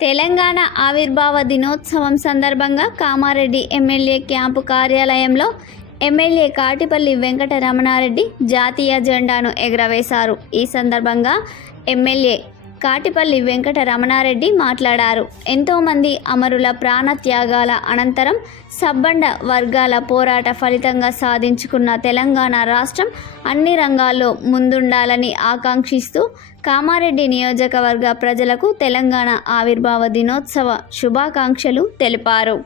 తెలంగాణ ఆవిర్భావ దినోత్సవం సందర్భంగా కామారెడ్డి ఎమ్మెల్యే క్యాంపు కార్యాలయంలో ఎమ్మెల్యే కాటిపల్లి వెంకటరమణారెడ్డి జాతీయ జెండాను ఎగురవేశారు. ఈ సందర్భంగా ఎమ్మెల్యే కాటిపల్లి వెంకటరమణారెడ్డి మాట్లాడారు. ఎంతోమంది అమరుల ప్రాణత్యాగాల అనంతరం సబ్బండ వర్గాల పోరాట ఫలితంగా సాధించుకున్న తెలంగాణ రాష్ట్రం అన్ని రంగాల్లో ముందుండాలని ఆకాంక్షిస్తూ కామారెడ్డి నియోజకవర్గ ప్రజలకు తెలంగాణ ఆవిర్భావ దినోత్సవ శుభాకాంక్షలు తెలిపారు.